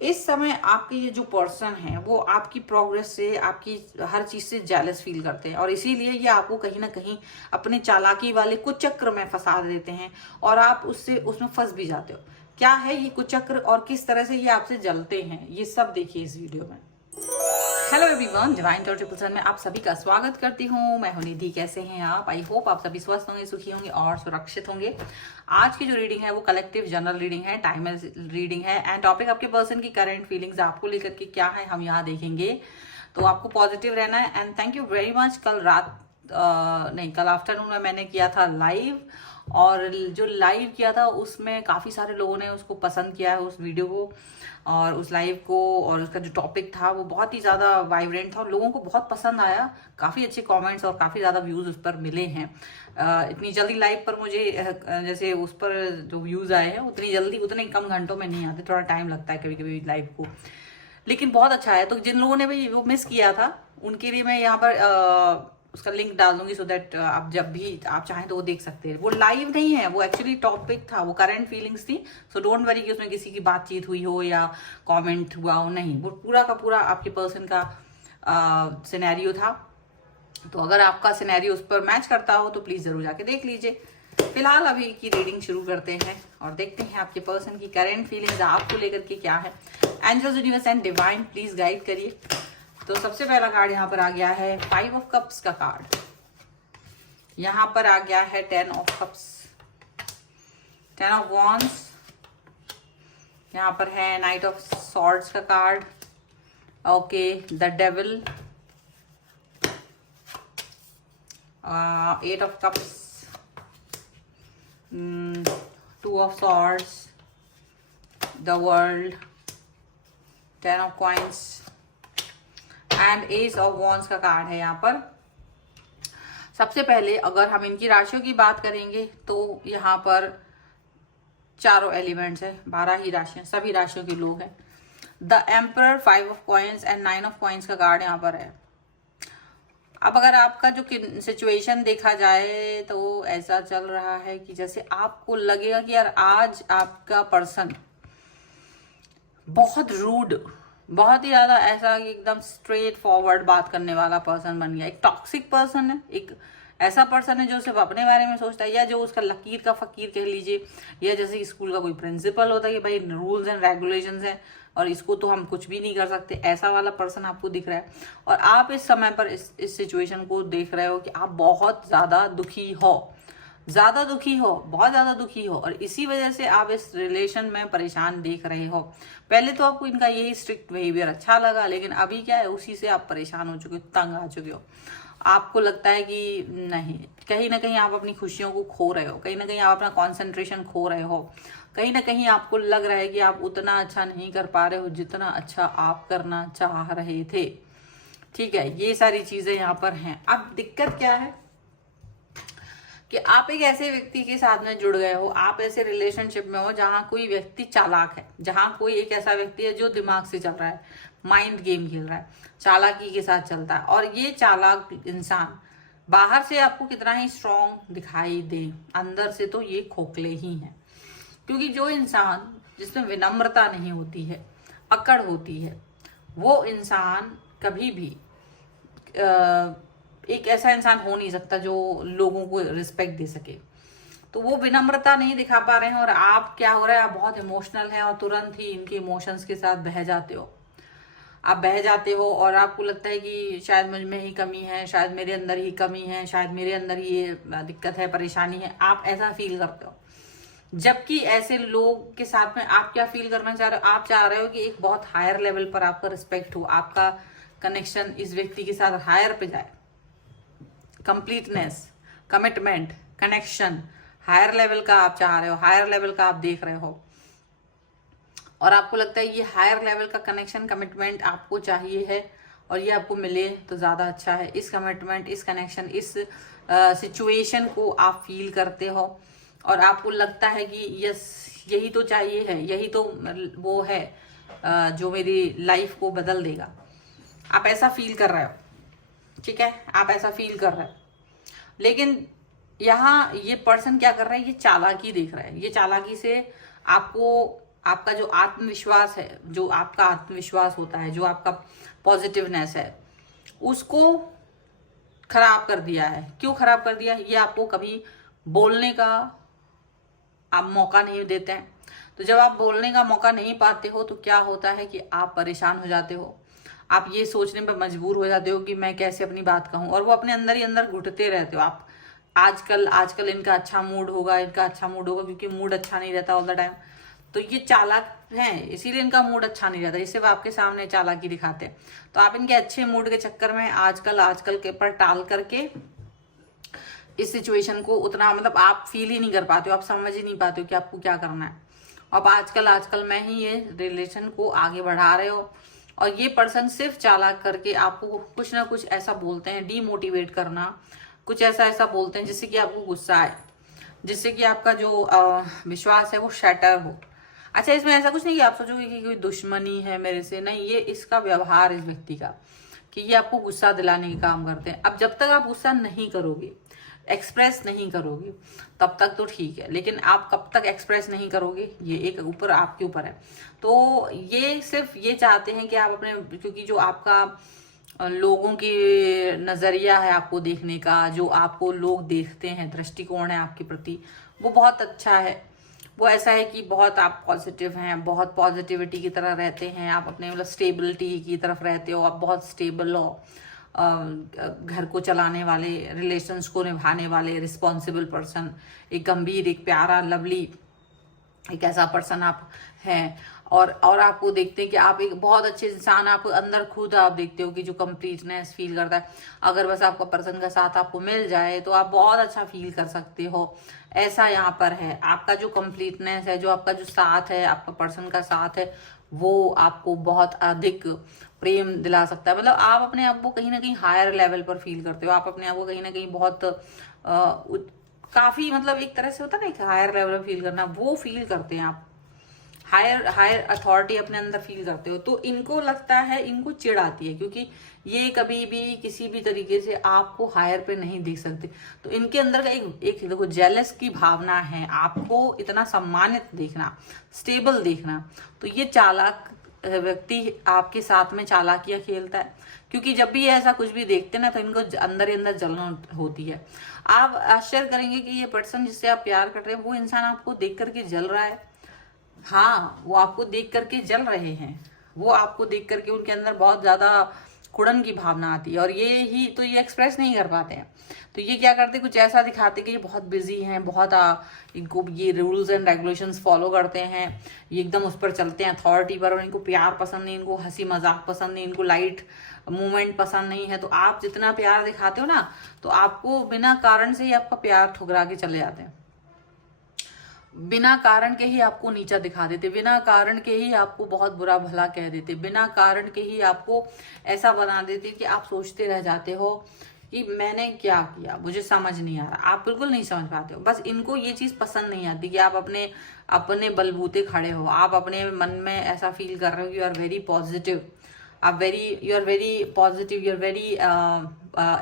इस समय आपके ये जो पर्सन है वो आपकी प्रोग्रेस से, आपकी हर चीज से जेलस फील करते हैं और इसीलिए ये आपको कहीं ना कहीं अपने चालाकी वाले कुचक्र में फंसा देते हैं और आप उसमें फंस भी जाते हो। क्या है ये कुचक्र और किस तरह से ये आपसे जलते हैं, ये सब देखिए इस वीडियो में। हेलो एवरीवन, डिवाइन टॉ ट्रिपल सेवन में आप सभी का स्वागत करती हूँ। मैं हूं निधि। कैसे हैं आप? आई होप आप सभी स्वस्थ होंगे, सुखी होंगे और सुरक्षित होंगे। आज की जो रीडिंग है वो कलेक्टिव जनरल रीडिंग है, टाइमलेस रीडिंग है एंड टॉपिक आपके पर्सन की करंट फीलिंग्स आपको लेकर के क्या है हम यहाँ देखेंगे। तो आपको पॉजिटिव रहना है and thank you very much. कल रात नहीं, कल आफ्टरनून में मैंने किया था लाइव और जो लाइव किया था उसमें काफ़ी सारे लोगों ने उसको पसंद किया है, उस वीडियो को और उस लाइव को, और उसका जो टॉपिक था वो बहुत ही ज़्यादा वाइब्रेंट था और लोगों को बहुत पसंद आया। काफ़ी अच्छे कमेंट्स और काफ़ी ज़्यादा व्यूज़ उस पर मिले हैं। इतनी जल्दी लाइव पर मुझे जैसे उस पर जो व्यूज़ आए हैं उतनी जल्दी उतने कम घंटों में नहीं आते, थोड़ा टाइम लगता है कभी कभी लाइव को, लेकिन बहुत अच्छा है। तो जिन लोगों ने भी वो मिस किया था उनके लिए मैं यहाँ पर उसका लिंक डाल दूंगी सो दैट आप जब भी आप चाहें तो वो देख सकते हैं। वो लाइव नहीं है, वो एक्चुअली टॉपिक था, वो करंट फीलिंग्स थी। सो डोंट वरी कि उसमें किसी की बातचीत हुई हो या कमेंट हुआ हो, नहीं, वो पूरा का पूरा आपके पर्सन का सिनेरियो था। तो अगर आपका सिनेरियो उस पर मैच करता हो तो प्लीज जरूर जाके देख लीजिए। फिलहाल अभी की रीडिंग शुरू करते हैं और देखते हैं आपके पर्सन की करंट फीलिंग्स आपको लेकर के क्या है। Angels, universe and divine please guide करिए। तो सबसे पहला कार्ड यहाँ पर आ गया है 5 ऑफ कप्स का कार्ड। यहाँ पर आ गया है 10 ऑफ कप्स, 10 ऑफ वॉन्ड्स। यहाँ पर है नाइट ऑफ सॉर्ड्स का card. Okay, the devil, 8 of cups, 2 of swords, the world, 10 of coins and S of wands का कार्ड है यहाँ पर। सबसे पहले अगर हम इनकी राशियों की बात करेंगे तो यहाँ पर चारों एलिमेंट्स है, 12 ही राशियां, सभी राशियों के लोग हैं। The emperor, 5 of coins and 9 of coins का कार्ड यहाँ पर है। अब अगर आपका जो सिचुएशन देखा जाए तो ऐसा चल रहा है कि जैसे आपको लगेगा कि यार आज आपका पर्सन बहुत रूड, बहुत ही ज्यादा ऐसा एकदम स्ट्रेट फॉरवर्ड बात करने वाला पर्सन बन गया। एक टॉक्सिक पर्सन है, एक ऐसा पर्सन है जो सिर्फ अपने बारे में सोचता है, या जो उसका लकीर का फकीर कह लीजिए, या जैसे स्कूल का कोई प्रिंसिपल होता है कि भाई रूल्स एंड रेगुलेशंस हैं और इसको तो हम कुछ भी नहीं कर सकते, ऐसा वाला पर्सन आपको दिख रहा है। और आप इस समय पर इस सिचुएशन को देख रहे हो कि आप बहुत ज्यादा दुखी हो, ज्यादा दुखी हो, बहुत ज्यादा दुखी हो और इसी वजह से आप इस रिलेशन में परेशान देख रहे हो। पहले तो आपको इनका यही स्ट्रिक्ट बिहेवियर अच्छा लगा, लेकिन अभी क्या है, उसी से आप परेशान हो चुके हो, तंग आ चुके हो। आपको लगता है कि नहीं, कहीं ना कहीं आप अपनी खुशियों को खो रहे हो, कहीं ना कहीं आप अपना कॉन्सेंट्रेशन खो रहे हो, कहीं ना कहीं आपको लग रहा है कि आप उतना अच्छा नहीं कर पा रहे हो जितना अच्छा आप करना चाह रहे थे। ठीक है, ये सारी चीजें यहाँ पर हैं। अब दिक्कत क्या है कि आप एक ऐसे व्यक्ति के साथ में जुड़ गए हो, आप ऐसे रिलेशनशिप में हो जहां कोई व्यक्ति चालाक है, जहां कोई एक ऐसा व्यक्ति है जो दिमाग से चल रहा है, माइंड गेम खेल रहा है, चालाकी के साथ चलता है। और ये चालाक इंसान बाहर से आपको कितना ही स्ट्रांग दिखाई दे, अंदर से तो ये खोखले ही हैं। क्योंकि जो इंसान जिसमें विनम्रता नहीं होती है, अकड़ होती है, वो इंसान कभी भी एक ऐसा इंसान हो नहीं सकता जो लोगों को रिस्पेक्ट दे सके। तो वो विनम्रता नहीं दिखा पा रहे हैं और आप क्या हो रहा है, आप बहुत इमोशनल हैं और तुरंत ही इनके इमोशंस के साथ बह जाते हो। आप बह जाते हो और आपको लगता है कि शायद मुझ में ही कमी है, शायद मेरे अंदर ही कमी है, शायद मेरे अंदर ही ये दिक्कत है, परेशानी है, आप ऐसा फील करते हो। जबकि ऐसे लोग के साथ में आप क्या फील करना चाह रहे हो, आप चाह रहे हो कि एक बहुत हायर लेवल पर आपका रिस्पेक्ट हो, आपका कनेक्शन इस व्यक्ति के साथ हायर पे जाए, completeness, commitment, connection, higher level का आप चाह रहे हो, हायर लेवल का आप देख रहे हो और आपको लगता है ये हायर लेवल का कनेक्शन, कमिटमेंट आपको चाहिए है और ये आपको मिले तो ज़्यादा अच्छा है। इस कमिटमेंट, इस कनेक्शन, इस सिचुएशन को आप फील करते हो और आपको लगता है कि यस, यही तो चाहिए है, यही तो वो है जो मेरी लाइफ को बदल देगा। आप ऐसा फील कर रहे हो, ठीक है, आप ऐसा फील कर रहे हो। लेकिन यहाँ ये पर्सन क्या कर रहा है, ये चालाकी देख रहा है, ये चालाकी से आपको आपका जो आत्मविश्वास है, जो आपका आत्मविश्वास होता है, जो आपका पॉजिटिवनेस है, उसको खराब कर दिया है। क्यों खराब कर दिया? ये आपको कभी बोलने का आप मौका नहीं देते हैं। तो जब आप बोलने का मौका नहीं पाते हो तो क्या होता है कि आप परेशान हो जाते हो। आप ये सोचने पर मजबूर हो जाते हो कि मैं कैसे अपनी बात कहूँ, और वो अपने अंदर ही अंदर घुटते रहते हो आप। आजकल आजकल इनका अच्छा मूड होगा, इनका अच्छा मूड होगा, क्योंकि मूड अच्छा नहीं रहता ऑल द टाइम। तो ये चालाक हैं, इसीलिए इनका मूड अच्छा नहीं रहता, इससे वो आपके सामने चालाकी दिखाते हैं। तो आप इनके अच्छे मूड के चक्कर में आजकल आजकल के पर टाल करके इस सिचुएशन को उतना मतलब आप फील ही नहीं कर पाते हो, आप समझ ही नहीं पाते हो कि आपको क्या करना है। अब आजकल आजकल में ही ये रिलेशन को आगे बढ़ा रहे हो, और ये पर्सन सिर्फ चालाक करके आपको कुछ ना कुछ ऐसा बोलते हैं, डीमोटिवेट करना, कुछ ऐसा ऐसा बोलते हैं जिससे कि आपको गुस्सा आए, जिससे कि आपका जो विश्वास है वो शैटर हो। अच्छा, इसमें ऐसा कुछ नहीं कि आप सोचोगे कि कोई दुश्मनी है मेरे से, नहीं, ये इसका व्यवहार इस व्यक्ति का, कि ये आपको गुस्सा दिलाने का काम करते हैं। अब जब तक आप गुस्सा नहीं करोगे, एक्सप्रेस नहीं करोगे, तब तक तो ठीक है, लेकिन आप कब तक एक्सप्रेस नहीं करोगे, ये एक ऊपर आपके ऊपर है। तो ये सिर्फ ये चाहते हैं कि आप अपने, क्योंकि जो आपका लोगों की नजरिया है आपको देखने का, जो आपको लोग देखते हैं, दृष्टिकोण है आपके प्रति, वो बहुत अच्छा है। वो ऐसा है कि बहुत आप पॉजिटिव हैं, बहुत पॉजिटिविटी की तरह रहते हैं, आप अपने मतलब स्टेबिलिटी की तरफ रहते हो, आप बहुत स्टेबल हो, घर को चलाने वाले, रिलेशंस को निभाने वाले, रिस्पॉन्सिबल पर्सन, एक गंभीर, एक प्यारा, लवली, एक ऐसा पर्सन आप हैं। और आपको देखते हैं कि आप एक बहुत अच्छे इंसान, आप अंदर खुद आप देखते हो कि जो कंप्लीटनेस फील करता है। अगर बस आपका पर्सन का साथ आपको मिल जाए तो आप बहुत अच्छा फील कर सकते हो, ऐसा यहाँ पर है। आपका जो कंप्लीटनेस है, जो आपका जो साथ है, आपका पर्सन का साथ है, वो आपको बहुत अधिक प्रेम दिला सकता है। मतलब आप अपने आप को कहीं ना कहीं हायर लेवल पर फील करते हो, आप अपने आप को कहीं ना कहीं बहुत काफी, मतलब एक तरह से होता है ना एक हायर लेवल पर फील करना, वो फील करते हैं आप, हायर हायर अथॉरिटी अपने अंदर फील करते हो। तो इनको लगता है, इनको चिढ़ आती है, क्योंकि ये कभी भी किसी भी तरीके से आपको हायर पे नहीं देख सकते। तो इनके अंदर का एक देखो जेलस की भावना है, आपको इतना सम्मानित देखना, स्टेबल देखना। तो ये चालाक व्यक्ति आपके साथ में चालाकियां खेलता है, क्योंकि जब भी ये ऐसा कुछ भी देखते ना तो इनको अंदर ही अंदर जलन होती है। आप आश्चर्य करेंगे कि ये पर्सन जिससे आप प्यार कर रहे हैं, वो इंसान आपको देख करके जल रहा है। हाँ, वो आपको देख करके जल रहे हैं, वो आपको देख करके उनके अंदर बहुत ज्यादा कुड़न की भावना आती है, और ये एक्सप्रेस नहीं कर पाते हैं। तो ये क्या करते, कुछ ऐसा दिखाते कि ये बहुत बिजी हैं, बहुत इनको ये रूल्स एंड रेगुलेशंस फॉलो करते हैं, ये एकदम उस पर चलते हैं, अथॉरिटी पर, और इनको प्यार पसंद नहीं, इनको हंसी मजाक पसंद नहीं, इनको लाइट मूवमेंट पसंद नहीं है। तो आप जितना प्यार दिखाते हो ना, तो आपको बिना कारण से ही आपका प्यार ठुकरा के चले जाते हैं, बिना कारण के ही आपको नीचा दिखा देते, बिना कारण के ही आपको बहुत बुरा भला कह देते, बिना कारण के ही आपको ऐसा बना देते कि आप सोचते रह जाते हो कि मैंने क्या किया, मुझे समझ नहीं आ रहा। आप बिल्कुल नहीं समझ पाते हो, बस इनको ये चीज पसंद नहीं आती कि आप अपने अपने बलबूते खड़े हो, आप अपने मन में ऐसा फील कर रहे हो कि you are very positive, you are very positive, you are very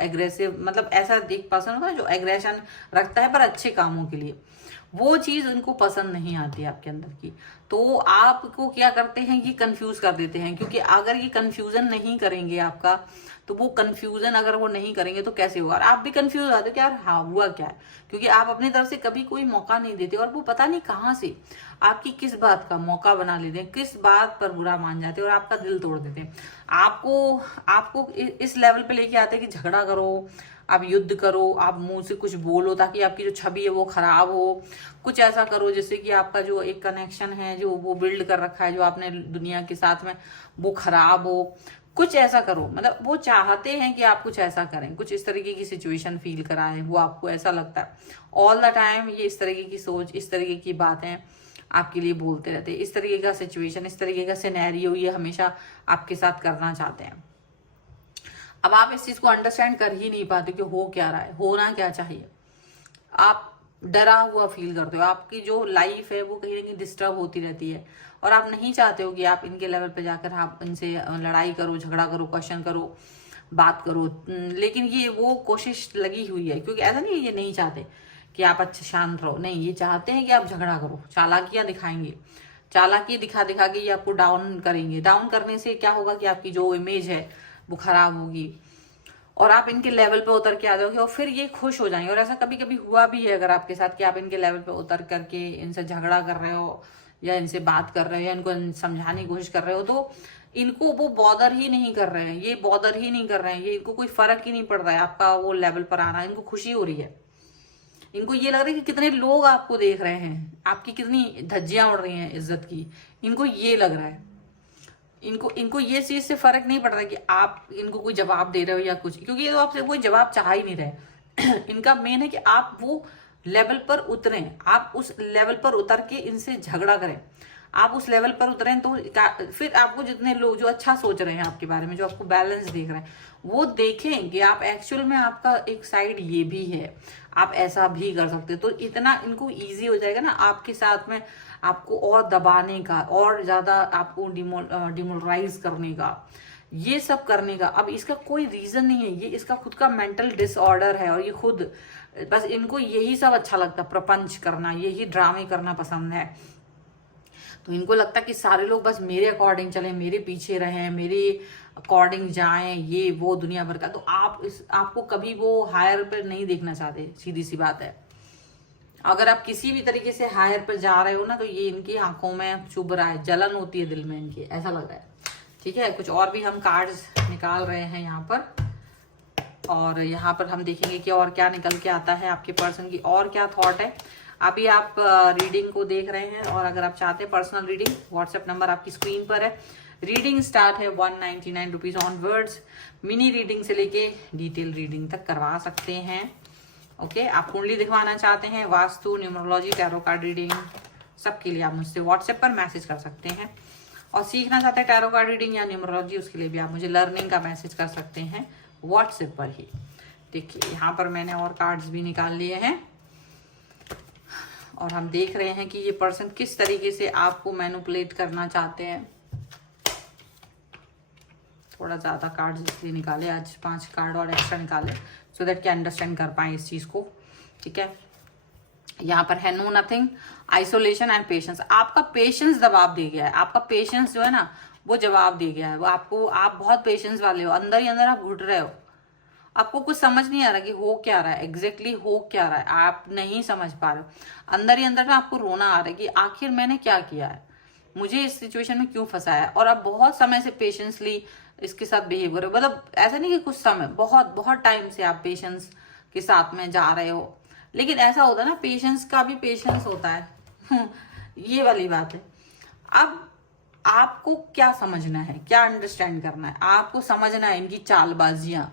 aggressive. मतलब ऐसा एक पर्सन होता है जो एग्रेशन रखता है पर अच्छे कामों के लिए, वो चीज उनको पसंद नहीं आती आपके अंदर की। तो आपको क्या करते हैं, ये कंफ्यूज कर देते हैं, क्योंकि अगर ये कंफ्यूजन नहीं करेंगे आपका, तो वो कंफ्यूजन अगर वो नहीं करेंगे तो कैसे होगा, और आप भी कंफ्यूज हो जाते हो कि यार हाँ हुआ क्या है, क्योंकि आप अपनी तरफ से कभी कोई मौका नहीं देते, और वो पता नहीं कहाँ से आपकी किस बात का मौका बना लेते हैं, किस बात पर बुरा मान जाते हैं और आपका दिल तोड़ देते हैं। आपको इस लेवल पे लेके आते हैं कि झगड़ा करो, आप युद्ध करो, आप मुंह से कुछ बोलो ताकि आपकी जो छवि है वो खराब हो, कुछ ऐसा करो जिससे कि आपका जो एक कनेक्शन है जो वो बिल्ड कर रखा है जो आपने दुनिया के साथ में, वो खराब हो, कुछ ऐसा करो। मतलब वो चाहते हैं कि आप कुछ ऐसा करें, कुछ इस तरीके की सिचुएशन फील कराएं, वो आपको ऐसा लगता है ऑल द टाइम। ये इस तरीके की सोच, इस तरीके की बातें आपके लिए बोलते रहते हैं, इस तरीके का सिचुएशन, इस तरीके का सिनेरियो ये हमेशा आपके साथ करना चाहते हैं। अब आप इस चीज को अंडरस्टैंड कर ही नहीं पाते कि हो क्या रहा है, होना क्या चाहिए। आप डरा हुआ फील करते हो, आपकी जो लाइफ है वो कहीं ना कहीं डिस्टर्ब होती रहती है, और आप नहीं चाहते हो कि आप इनके लेवल पे जाकर आप इनसे लड़ाई करो, झगड़ा करो, क्वेश्चन करो, बात करो। लेकिन ये वो कोशिश लगी हुई है, क्योंकि ऐसा नहीं है ये नहीं चाहते कि आप अच्छे शांत रहो, नहीं, ये चाहते हैं कि आप झगड़ा करो, चालाकियां दिखाएंगे, चालाकी दिखा दिखा के ये आपको डाउन करेंगे। डाउन करने से क्या होगा कि आपकी जो इमेज है वो खराब होगी और आप इनके लेवल पे उतर के आ जाओगे और फिर ये खुश हो जाएंगे। और ऐसा कभी कभी हुआ भी है अगर आपके साथ कि आप इनके लेवल पे उतर करके इनसे झगड़ा कर रहे हो या इनसे बात कर रहे हो या इनको समझाने की कोशिश कर रहे हो, तो इनको वो बॉदर ही नहीं कर रहे हैं, ये बॉदर ही नहीं कर रहे हैं, ये इनको कोई फर्क ही नहीं पड़ रहा है आपका वो लेवल पर आना। इनको खुशी हो रही है, इनको ये लग रहा है कि कितने लोग आपको देख रहे हैं, आपकी कितनी धज्जियां उड़ रही हैं इज्जत की, इनको ये लग रहा है। इनको ये चीज से फर्क नहीं पड़ रहा कि आप इनको कोई जवाब दे रहे हो या कुछ, क्योंकि ये तो आपसे कोई जवाब चाह ही नहीं रहे। इनका मेन है कि आप वो लेवल पर उतरें, आप उस लेवल पर उतर के इनसे झगड़ा करें। आप उस लेवल पर उतरें तो फिर आपको जितने लोग जो अच्छा सोच रहे हैं आपके बारे में, जो आपको बैलेंस देख रहे हैं, वो देखें कि आप एक्चुअल में आपका एक साइड ये भी है, आप ऐसा भी कर सकते हो। तो इतना इनको इजी हो जाएगा ना आपके साथ में आपको और दबाने का और ज्यादा आपको डिमोरलाइज करने का, ये सब करने का। अब इसका कोई रीजन नहीं है, ये इसका खुद का मेंटल डिसऑर्डर है और ये खुद बस इनको यही सब अच्छा लगता है, प्रपंच करना, यही ड्रामे करना पसंद है। तो इनको लगता है कि सारे लोग बस मेरे अकॉर्डिंग चले, मेरे पीछे रहें, मेरे अकॉर्डिंग जाएं, ये वो दुनिया भर का। तो आपको कभी वो हायर पर नहीं देखना चाहते, सीधी सी बात है। अगर आप किसी भी तरीके से हायर पर जा रहे हो ना, तो ये इनकी आंखों में चुभ रहा है, जलन होती है दिल में इनके, ऐसा लग रहा है। ठीक है, कुछ और भी हम कार्ड्स निकाल रहे हैं यहाँ पर, और यहाँ पर हम देखेंगे कि और क्या निकल के आता है, आपके पर्सन की और क्या थॉट है। अभी आप रीडिंग को देख रहे हैं और अगर आप चाहते हैं पर्सनल रीडिंग, व्हाट्सएप नंबर आपकी स्क्रीन पर है। रीडिंग स्टार्ट है 199 रुपीज ऑनवर्ड्स। मिनी रीडिंग से लेके डिटेल रीडिंग तक करवा सकते हैं। ओके, आप कुंडली दिखवाना चाहते हैं, vastu, numerology, tarot card reading, सबके लिए आप मुझसे व्हाट्सएप पर मैसेज कर सकते हैं। और सीखना चाहते हैं टैरो कार्ड रीडिंग या न्यूमरोलॉजी, उसके लिए भी आप मुझे लर्निंग का मैसेज कर सकते हैं व्हाट्सएप पर ही। देखिए, यहाँ पर मैंने और कार्ड्स भी निकाल लिए हैं और हम देख रहे हैं कि ये पर्सन किस तरीके से आपको मैनिपुलेट करना चाहते हैं। थोड़ा ज्यादा कार्ड इसलिए निकाले आज, 5 कार्ड और एक्स्ट्रा निकाले सो दैट कि अंडरस्टैंड कर पाए इस चीज को। ठीक है, यहाँ पर है no nothing, isolation and patience. आपका पेशेंस जवाब दे गया है, आपका पेशेंस जो है ना वो जवाब दे गया है। वो आपको, आप बहुत पेशेंस वाले हो, अंदर ही अंदर आप घुट रहे हो, आपको कुछ समझ नहीं आ रहा कि हो क्या रहा है, एग्जैक्टली हो क्या रहा है, आप नहीं समझ पा रहे हो। अंदर ही अंदर ना आपको रोना आ रहा है कि आखिर मैंने क्या किया है, मुझे इस सिचुएशन में क्यों फंसाया है। और आप बहुत समय से पेशेंसली इसके साथ बिहेव कर रहे हो, मतलब ऐसा नहीं कि कुछ समय, बहुत बहुत टाइम से आप पेशेंस के साथ में जा रहे हो। लेकिन ऐसा होता है ना, पेशेंस का भी पेशेंस होता है। ये वाली बात है। अब आपको क्या समझना है, क्या अंडरस्टैंड करना है, आपको समझना है इनकी चालबाजियां।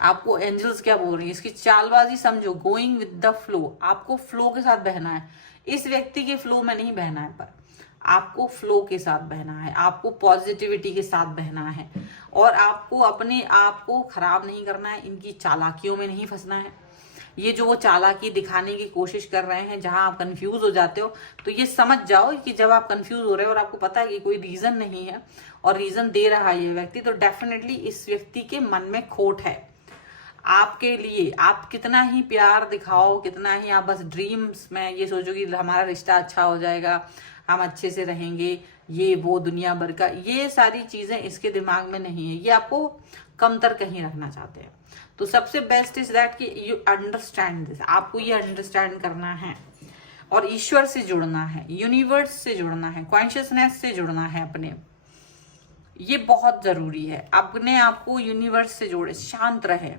आपको एंजल्स क्या बोल रही है, इसकी चालबाजी समझो। गोइंग विद द फ्लो, आपको फ्लो के साथ बहना है। इस व्यक्ति के फ्लो में नहीं बहना है, पर आपको फ्लो के साथ बहना है, आपको पॉजिटिविटी के साथ बहना है और आपको अपने आप को खराब नहीं करना है, इनकी चालाकियों में नहीं फंसना है। ये जो वो चालाकी दिखाने की कोशिश कर रहे हैं, जहां आप कंफ्यूज हो जाते हो, तो ये समझ जाओ कि जब आप कंफ्यूज हो रहे हो और आपको पता है कि कोई रीजन नहीं है और रीजन दे रहा है ये व्यक्ति, तो डेफिनेटली इस व्यक्ति के मन में खोट है आपके लिए। आप कितना ही प्यार दिखाओ, कितना ही आप बस ड्रीम्स में ये सोचो कि हमारा रिश्ता अच्छा हो जाएगा, हम अच्छे से रहेंगे, ये वो दुनिया भर का, ये सारी चीजें इसके दिमाग में नहीं है। ये आपको कमतर कहीं रखना चाहते हैं। तो सबसे बेस्ट इज दैट कि यू अंडरस्टैंड दिस, आपको ये अंडरस्टैंड करना है और ईश्वर से जुड़ना है, यूनिवर्स से जुड़ना है, कॉन्शियसनेस से जुड़ना है अपने। ये बहुत जरूरी है, अपने आप को यूनिवर्स से जोड़े, शांत रहे।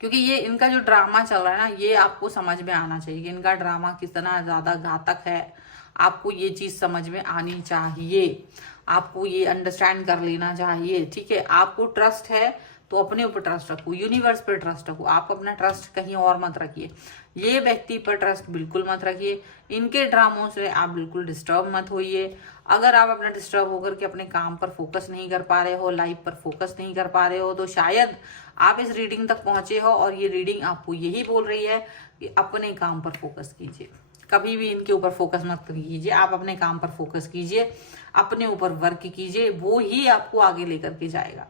क्योंकि ये इनका जो ड्रामा चल रहा है ना, ये आपको समझ में आना चाहिए कि इनका ड्रामा कितना ज्यादा घातक है। आपको ये चीज समझ में आनी चाहिए, आपको ये अंडरस्टैंड कर लेना चाहिए। ठीक है, आपको ट्रस्ट है तो अपने ऊपर ट्रस्ट रखो, यूनिवर्स पर ट्रस्ट रखो, आप अपना ट्रस्ट कहीं और मत रखिए। ये व्यक्ति पर ट्रस्ट बिल्कुल मत रखिए, इनके ड्रामों से आप बिल्कुल डिस्टर्ब मत होइए। अगर आप अपना डिस्टर्ब होकर के अपने काम पर फोकस नहीं कर पा रहे हो, लाइफ पर फोकस नहीं कर पा रहे हो, तो शायद आप इस रीडिंग तक पहुंचे हो और ये रीडिंग आपको यही बोल रही है कि अपने काम पर फोकस कीजिए। कभी भी इनके ऊपर फोकस मत कीजिए, आप अपने काम पर फोकस कीजिए, अपने ऊपर वर्क कीजिए। वो ही आपको आगे लेकर के जाएगा,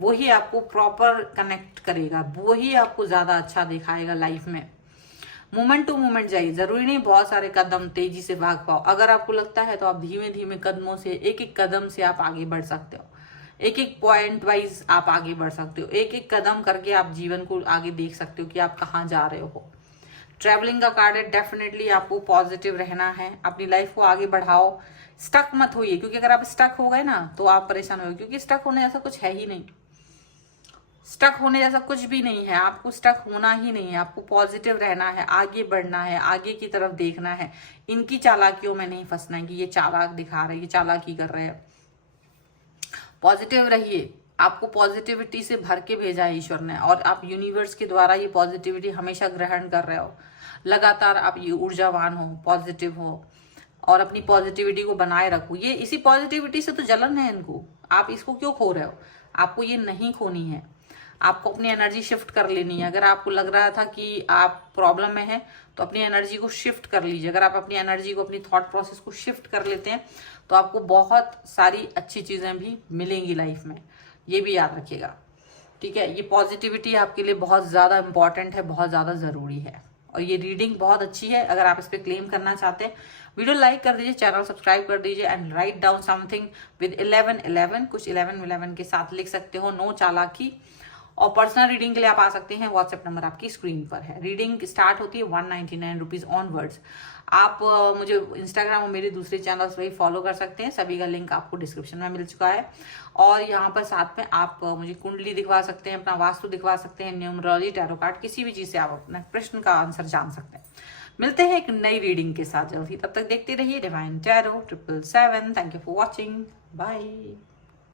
वो ही आपको प्रॉपर कनेक्ट करेगा, वो ही आपको ज्यादा अच्छा दिखाएगा लाइफ में। मोमेंट टू मोमेंट जाइए, जरूरी नहीं बहुत सारे कदम तेजी से भाग पाओ। अगर आपको लगता है तो आप धीमे धीमे कदमों से, एक एक कदम से आप आगे बढ़ सकते हो, एक एक पॉइंट वाइज आप आगे बढ़ सकते हो, एक एक कदम करके आप जीवन को आगे देख सकते हो कि आप कहाँ जा रहे हो। ट्रैवलिंग का कार्ड है, डेफिनेटली आपको पॉजिटिव रहना है, अपनी लाइफ को आगे बढ़ाओ, स्टक मत होइए, क्योंकि अगर आप स्टक हो गए ना तो आप परेशान हो, क्योंकि स्टक होने जैसा कुछ है ही नहीं, स्टक होने जैसा कुछ भी नहीं है, आपको स्टक होना ही नहीं है, आपको पॉजिटिव रहना है, आगे बढ़ना है, आगे की तरफ देखना है, इनकी चालाकियों में नहीं फंसना है कि ये चालाक दिखा रहे हैं, ये चालाकी कर रहे हैं। पॉजिटिव रहिए, आपको पॉजिटिविटी से भर के भेजा है ईश्वर ने, और आप यूनिवर्स के द्वारा ये पॉजिटिविटी हमेशा ग्रहण कर रहे हो। लगातार आप ये ऊर्जावान हो, पॉजिटिव हो, और अपनी पॉजिटिविटी को बनाए रखो। ये इसी पॉजिटिविटी से तो जलन है इनको, आप इसको क्यों खो रहे हो? आपको ये नहीं खोनी है, आपको अपनी एनर्जी शिफ्ट कर लेनी है। अगर आपको लग रहा था कि आप प्रॉब्लम में हैं तो अपनी एनर्जी को शिफ्ट कर लीजिए। अगर आप अपनी एनर्जी को, अपनी थॉट प्रोसेस को शिफ्ट कर लेते हैं तो आपको बहुत सारी अच्छी चीजें भी मिलेंगी लाइफ में, ये भी याद रखिएगा, ठीक है। ये पॉजिटिविटी आपके लिए बहुत ज्यादा इंपॉर्टेंट है, बहुत ज्यादा जरूरी है, और ये रीडिंग बहुत अच्छी है। अगर आप इस पे क्लेम करना चाहते हैं, वीडियो लाइक कर दीजिए, चैनल सब्सक्राइब कर दीजिए, and write down something with 1111, कुछ 1111 के साथ लिख सकते हो, नो चालाकी। और पर्सनल रीडिंग के लिए आप आ सकते हैं, व्हाट्सएप नंबर आपकी स्क्रीन पर है। रीडिंग स्टार्ट होती है 199 रुपीज ऑनवर्ड्स। आप मुझे इंस्टाग्राम और मेरे दूसरे चैनल्स पर फॉलो कर सकते हैं, सभी का लिंक आपको डिस्क्रिप्शन में मिल चुका है। और यहाँ पर साथ में आप मुझे कुंडली दिखवा सकते हैं, अपना वास्तु दिखवा सकते हैं, न्यूमरोलॉजी, टैरो कार्ड, किसी भी चीज से आप अपने प्रश्न का आंसर जान सकते हैं। मिलते हैं एक नई रीडिंग के साथ जल्दी, तब तक देखते रहिए divine tarot 777। Thank you for watching, bye.